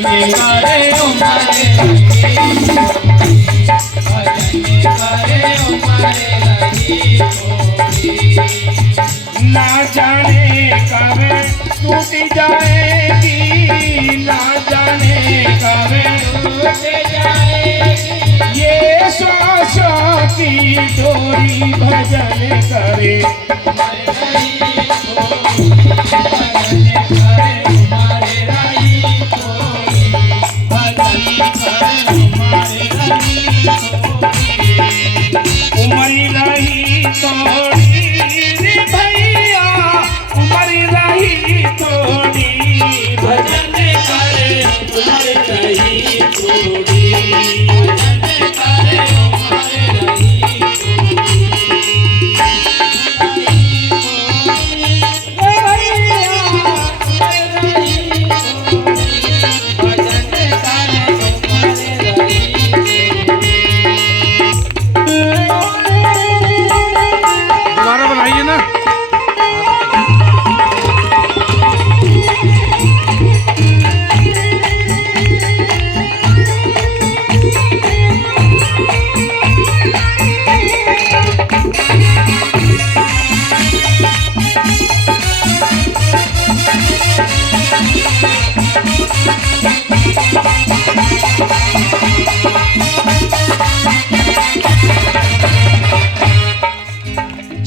करे उमरे लगी भजन करे उमरे लगी थोड़ी। ना जाने कब टूट जाएगी, ना जाने कब टूट जाएगी ये श्वासों की डोरी भजन करे उमरे लगी थोड़ी। भजन करे उमरे लगी थोड़ी। भजन करे उमरे लगी थोड़ी। उमरी रही थोड़ी रे भैया, उमरी रही थोड़ी भजन करे उमरे लगी थोड़ी। भजन करे उमरे लगी दोबारा बनाइए ना।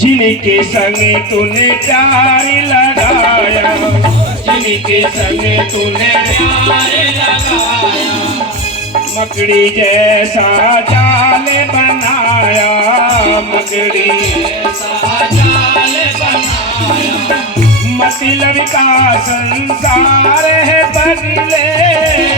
जिनके संग तूने प्यार लगाया, जिनके संग तूने प्यार लगाया मकड़ी जैसा जाल बनाया, मकड़ी ऐसा जाल बनाया। मतलब का संसार है बदले,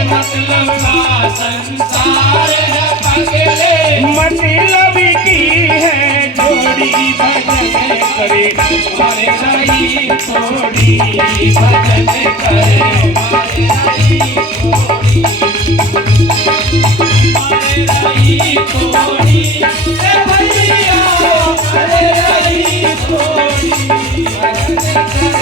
मतलब का संसार है पगले। मतलब की है जोड़ी भजन करे हमारे रही थोड़ी। भजन करे हमारे रही थोड़ी। हमारे रही थोड़ी ए भैया हमारे रही थोड़ी। भजन करे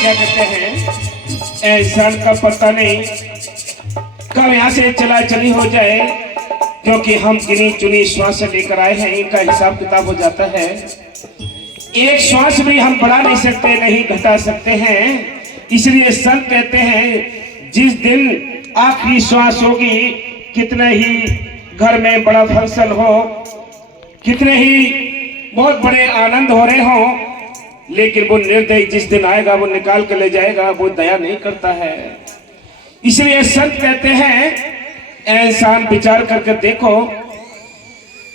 क्या कहते हैं इंसान का पता नहीं कब यहाँ से चला चली हो जाए, क्योंकि हम गिनी चुनी श्वास लेकर आए हैं, इनका हिसाब किताब हो जाता है। एक श्वास भी हम बढ़ा नहीं सकते, नहीं घटा सकते हैं। इसलिए संत कहते हैं जिस दिन आखिरी श्वास होगी, कितने ही घर में बड़ा फंक्शन हो, कितने ही बहुत बड़े आनंद हो रहे हों, लेकिन वो निर्दयी जिस दिन आएगा वो निकाल के ले जाएगा, वो दया नहीं करता है। इसलिए संत कहते हैं इंसान विचार करके देखो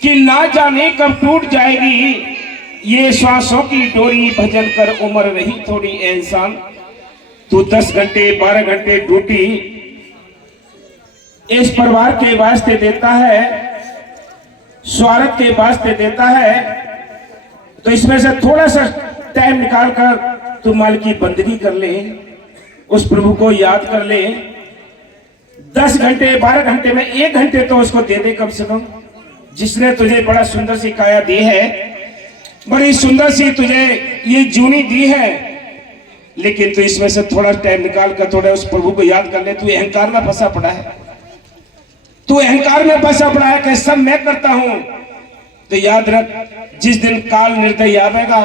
कि ना जाने कब टूट जाएगी ये श्वासों की डोरी, भजन कर उम्र रही थोड़ी। इंसान तू 10 घंटे 12 घंटे ड्यूटी इस परिवार के वास्ते देता है, स्वार्थ के वास्ते देता है, तो इसमें से थोड़ा सा टाइम निकाल कर तू माल की बंदगी कर ले, उस प्रभु को याद कर ले। 10 घंटे 12 घंटे में 1 घंटे तो उसको दे दे कम से कम, जिसने तुझे बड़ा सुंदर सी काया दी है, बड़ी सुंदर सी तुझे ये जूनी दी है, लेकिन तू इसमें से थोड़ा टाइम निकाल कर थोड़ा उस प्रभु को याद कर ले। तू अहंकार में फंसा पड़ा है, तू अहंकार में फंसा पड़ा है कि सब मैं करता हूं। तो याद रख जिस दिन काल निर्दयी आवेगा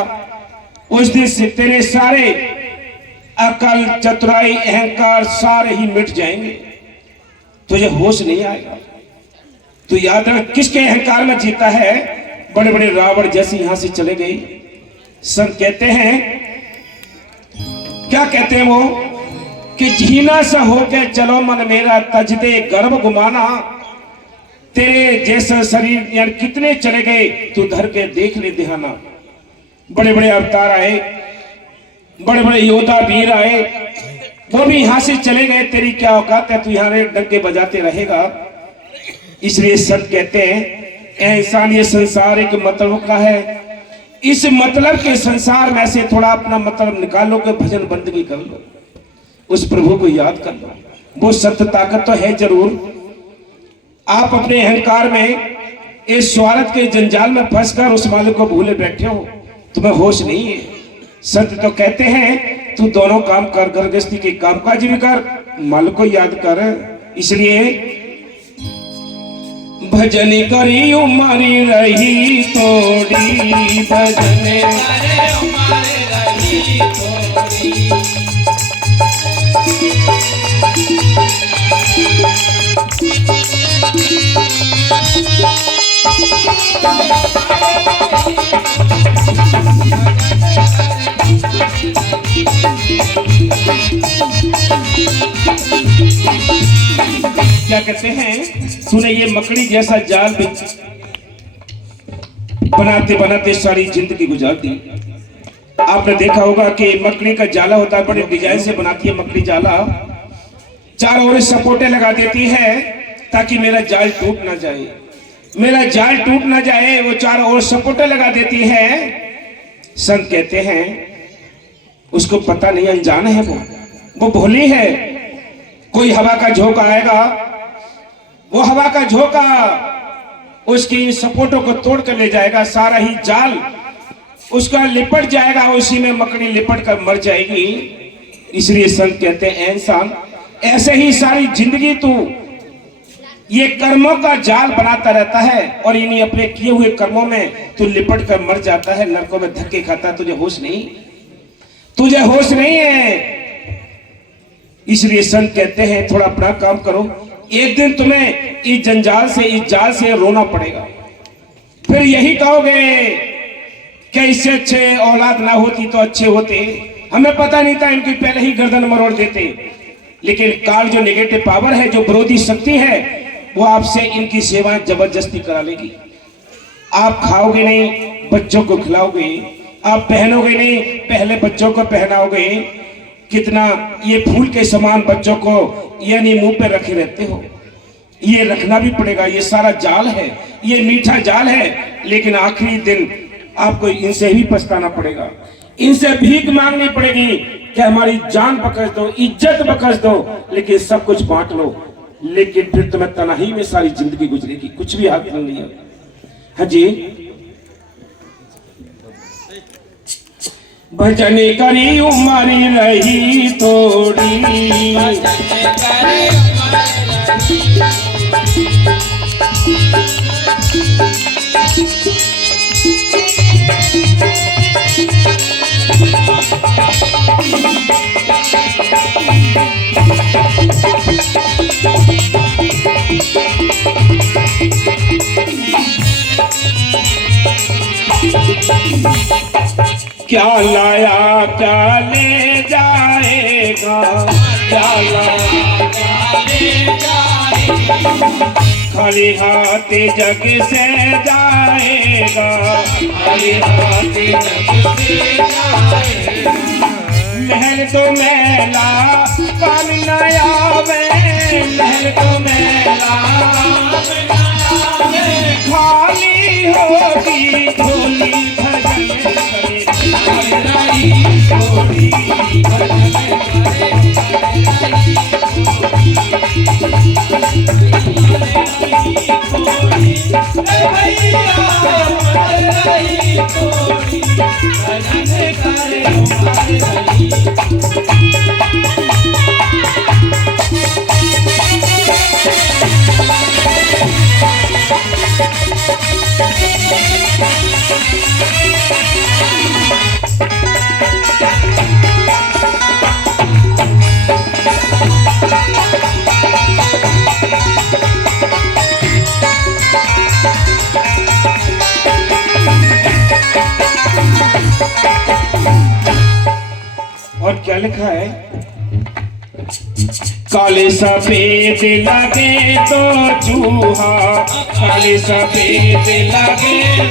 उस दिन से तेरे सारे अकल चतुराई अहंकार सारे ही मिट जाएंगे, तुझे होश नहीं आएगा। तो याद रख किसके अहंकार में जीता है, बड़े बड़े रावण जैसे यहां से चले गए। संत कहते हैं, क्या कहते हैं वो कि झीना सा होके चलो मन मेरा, तज दे गर्भ गुमाना। तेरे जैसा शरीर यार कितने चले गए, तू धर के देख ले दिहाना। बड़े बड़े अवतार आए, बड़े बड़े योद्धा वीर आए, वो भी यहां से चले गए, तेरी क्या औकात है, तू यहां डंके बजाते रहेगा। इसलिए संत कहते हैं इंसान ये संसार एक मतलब का है, इस मतलब के संसार में से थोड़ा अपना मतलब निकालो के भजन बंदगी कर लो, उस प्रभु को याद कर लो। वो सत्य ताकत तो है जरूर। आप अपने अहंकार में इस स्वार्थ के जंजाल में फंसकर उस मालिक को भूले बैठे हो, तुम्हें होश नहीं है। संत तो कहते हैं तू दोनों काम कर, घर गृहस्थी के कामकाज भी कर, मालिक को याद कर। इसलिए भजन करी उमारी रही थोड़ी, भजन करे उमारे रही थोड़ी। क्या कहते हैं, तूने ये मकड़ी जैसा जाल भी बनाते बनाते सारी जिंदगी गुजार दी। आपने देखा होगा कि मकड़ी का जाला होता है, बड़े डिजाइन से बनाती है मकड़ी जाला, चारों ओर सपोर्टे लगा देती है ताकि मेरा जाल टूट ना जाए, मेरा जाल टूट ना जाए, वो चारों ओर सपोर्टे लगा देती है। संत कहते हैं उसको पता नहीं, अनजान है वो भोली है। कोई हवा का झोंका आएगा, वो हवा का झोंका उसकी सपोर्टों को तोड़ कर ले जाएगा, सारा ही जाल उसका लिपट जाएगा, उसी में मकड़ी लिपट कर मर जाएगी। इसलिए संत कहते हैं इंसान ऐसे ही सारी जिंदगी तू ये कर्मों का जाल बनाता रहता है और इन्हीं अपने किए हुए कर्मों में तू लिपट कर मर जाता है, नरकों में धक्के खाता है। तुझे होश नहीं, तुझे होश नहीं है। इसलिए संत कहते हैं थोड़ा अपना काम करो, एक दिन तुम्हें इस जंजाल से, इस जाल से रोना पड़ेगा। फिर यही कहोगे कि इससे अच्छे औलाद ना होती तो अच्छे होते, हमें पता नहीं था, इनकी पहले ही गर्दन मरोड़ देते। लेकिन काल जो नेगेटिव पावर है, जो विरोधी शक्ति है, वो आपसे इनकी सेवा जबरदस्ती करा लेगी। आप खाओगे नहीं, बच्चों को खिलाओगे, आप पहनोगे नहीं, पहले बच्चों को पहनाओगे। कितना ये फूल के समान बच्चों को यानी मुंह पे रखे रहते हो, ये रखना भी पड़ेगा। ये सारा जाल है, ये मीठा जाल है, लेकिन आखिरी दिन आपको इनसे ही पछताना पड़ेगा, इनसे भीख मांगनी पड़ेगी कि हमारी जान बख्श दो, इज्जत बख्श दो, लेकिन सब कुछ बांट लो। लेकिन फिर तुम्हें तन्हाई में सारी जिंदगी गुजरेगी, कुछ भी हाथ में नहीं है। हाँ जी, भजन करी उमरी रही थोड़ी, भजन करे उमारे रही क्या लाया क्या ले जाएगा, क्या लाया क्या ले जाएगा, खाली हाथ जग से जाएगा, खाली हाथ जग से जाएगा। महल तो मेला काम न आवे, महल तो मेला खाली होगी झोली, भजन करे रही थोड़ी, भजन करे भैया रही थोड़ी, भजन करे उमारे रही। और क्या लिखा है, काले सफेद लगे तो चूहा, काले सफेद लगे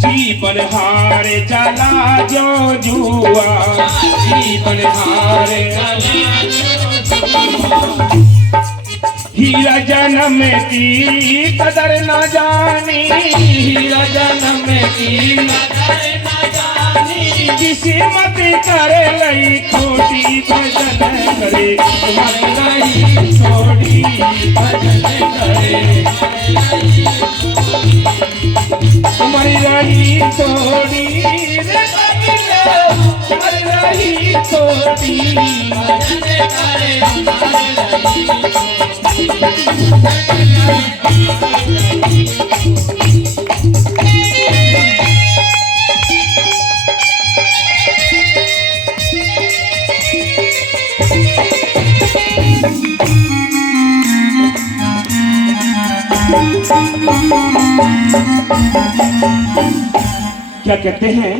जीवन हार जला जो जुआ, जीवन हार हीरा जन्म की कदर न जानी, हीरा जन्म की कदर न जानी, किसी मत करे लई छोटी भजन करे, मर रही छोड़ी भजन करे, मर रही थोड़ी रे मर रही थोड़ी, भजन करे मर रही क्या कहते हैं?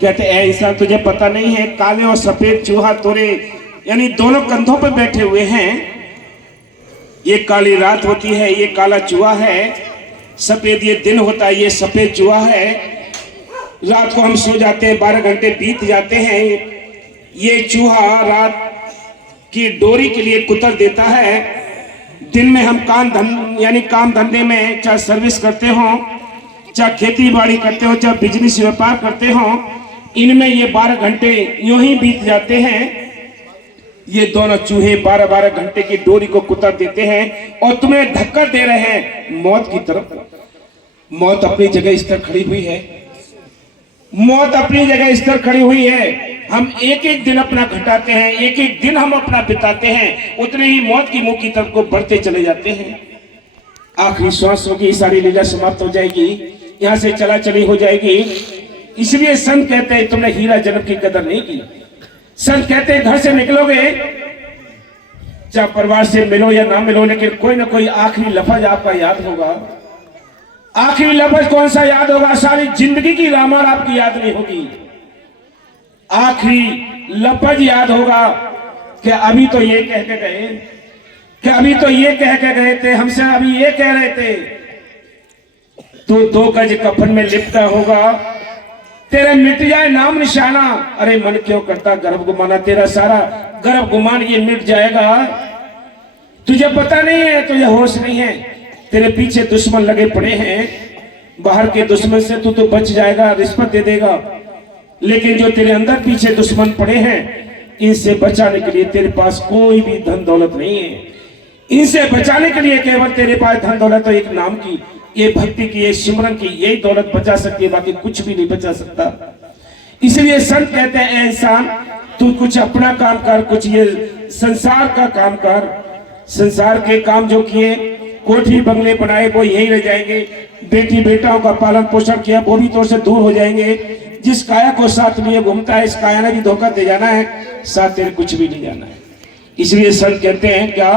कहते हैं इंसान तुझे पता नहीं है, काले और सफेद चूहा तोरे यानी दोनों कंधों पर बैठे हुए हैं। ये काली रात होती है, ये काला चूहा है, सफेद ये दिन होता है, ये सफेद चूहा है। रात को हम सो जाते हैं, 12 घंटे बीत जाते हैं, ये चूहा रात की डोरी के लिए कुतर देता है। दिन में हम काम धंधे में चाहे सर्विस करते हो, चाहे खेती बाड़ी करते हो, चाहे बिजनेस व्यापार करते हो, इनमें ये 12 घंटे यूं ही बीत जाते हैं। ये दोनों चूहे 12-12 घंटे की डोरी को कुतर देते हैं और तुम्हें धक्का दे रहे हैं मौत की तरफ। मौत अपनी जगह इस तरह खड़ी हुई है, मौत अपनी जगह इस तरह खड़ी हुई है। हम एक एक दिन अपना घटाते हैं, एक एक दिन हम अपना बिताते हैं, उतने ही मौत की मुंह की तरफ को बढ़ते चले जाते हैं। आखिरी श्वास होगी, सारी लीला समाप्त हो जाएगी, यहाँ से चला चली हो जाएगी। इसलिए संत कहते हैं तुमने हीरा जन्म की कदर नहीं की। संत कहते हैं घर से निकलोगे, चाहे परिवार से मिलो या ना मिलो, लेकिन कोई ना कोई आखिरी लफ्ज आपका याद होगा। आखिरी लफ्ज कौन सा याद होगा? सारी जिंदगी की रामायण आपकी याद नहीं होगी। आखिरी लफ्ज याद होगा कि अभी तो ये कह के गए, कि अभी तो ये कह के गए थे, हमसे अभी ये कह रहे थे, तू 2 गज कफन में लिपटा होगा, तेरा मिट जाए नाम निशाना। अरे मन क्यों करता गर्भ गुमाना, तेरा सारा गर्भ गुमान ये मिट जाएगा। तुझे पता नहीं है, तुझे होश नहीं है, तेरे पीछे दुश्मन लगे पड़े हैं। बाहर के दुश्मन से तू तो बच जाएगा, रिश्वत दे देगा, लेकिन जो तेरे अंदर पीछे दुश्मन पड़े हैं, इनसे बचाने के लिए तेरे पास कोई भी धन दौलत नहीं है। इनसे बचाने के लिए केवल तेरे पास धन दौलत तो एक नाम की, ये भक्ति की, ये सिमरन की, यही दौलत बचा सकती है, बाकी कुछ भी नहीं बचा सकता। इसलिए संत कहते हैं इंसान तू कुछ अपना काम कर, कुछ ये संसार का काम कर। संसार के काम जो किए, कोठी बंगले बनाए, वो यही रह जाएंगे। बेटी बेटाओं का पालन पोषण किया, वो भी तो से दूर हो जाएंगे। जिस काया को साथ लिए घूमता है, इस काया ने भी धोखा दे जाना है, साथ तेरे कुछ भी नहीं जाना है। इसलिए संत कहते हैं क्या,